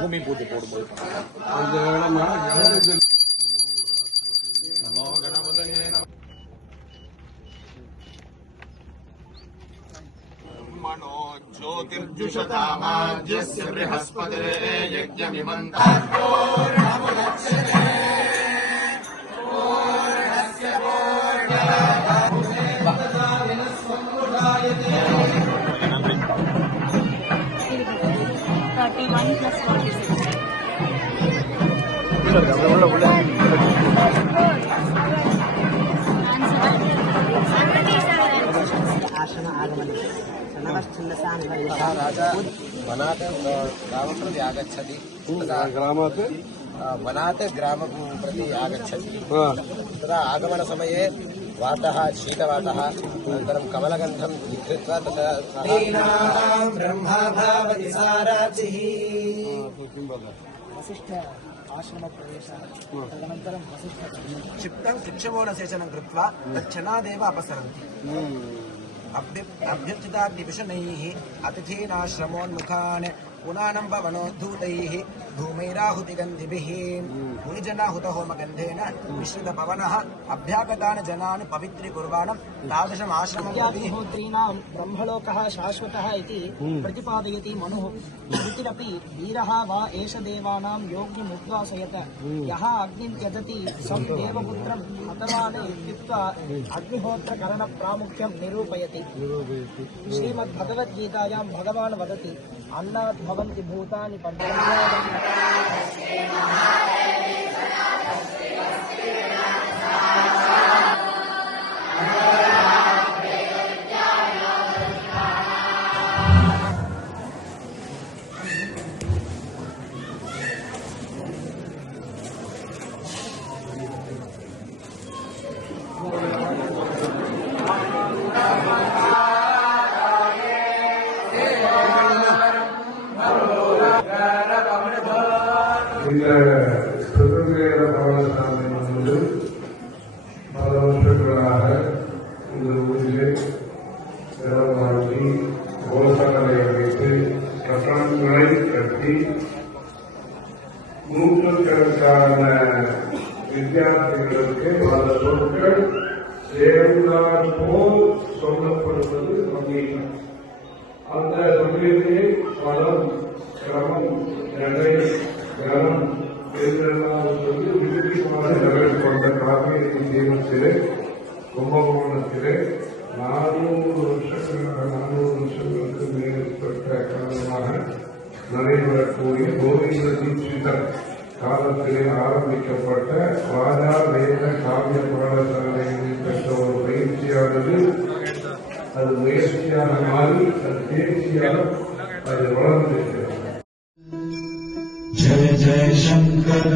பூமி போட்டு போடும்போது मनो ज्योतिर्जुषतामाज्यस्य बृहस्पतिरे यज्ञमिमन्तार्पूर्णमुदच्यते पूर्णस्य पूर्णमादाविनस्वमुदायते 31 + 46 राजा वनात् ग्रामं प्रति आगच्छति ग्रामात् वनात् ग्रामं प्रति आगच्छति तदा आगमनसमये वातः शीतवातः अनन्तरं कमलगन्धं धृत्वा तथा ब्रह्मा भवति साराचिः वसिष्ठ आश्रमप्रवेशः तदनन्तरं वसिष्ठ क्षिप्तं शिक्षमोनसेचनं कृत्वा तच्छनादेव अपसरन्ति अभ्यर्चिताग्निविषमैः अतिथीनाश्रमोन्मुखान् पुनानं भवनोद्धूतैः धूमैराहुतिगन्धिभिः मुनिजनाहुतहोमगन्धेन मिश्रितपवनः अभ्यागतान् जनान् पवित्रीकुर्वाणं तादृशम् आश्रमहोत्रीणां ब्रह्मलोकः शाश्वतः इति प्रतिपादयति मनुः। श्रुतिरपि वीरः वा एष देवानां योग्यमुद्वासयत यः अग्निं त्यजति सं देवपुत्रं हतवान् इत्युक्त्वा अग्निहोत्रकरणप्रामुख्यं निरूपयति। श्रीमद्भगवद्गीतायां भगवान् वदति अन्नात् भवन्ति भूतानि இந்த சுதந்திர பவனசாலையிலிருந்து பல வருஷங்களாக இந்த ஊரிலே நிலவாழ்த்தி கோசாலை அமைத்து கட்டணங்களை கட்டி நூற்றுக்கணக்கான வித்தியார்த்திகளுக்கு பல சொற்கள் சேர்ந்தால் போல் சொல்லப்படுவது சங்கீதம். அந்த சங்கீதத்தை பலம் கிரமம் நடை கரம் என்றெல்லாம் சொல்லி விருத்திமாக கொண்ட காவேரி தீபத்திலே கும்பகோணத்திலே 400 வருஷங்களுக்கு மேற்பட்ட காலமாக நடைபெறக்கூடிய கோவிந்த தீட்சிதர் காலத்திலே ஆரம்பிக்கப்பட்ட வாதா வேத காவிய பாடசாலைகளில் பெற்ற ஒரு பயிற்சியானது அது முயற்சியாக மாறி அது தேர்ச்சியாக அது வளர்ந்திருக்கிறது. जय जय शंकर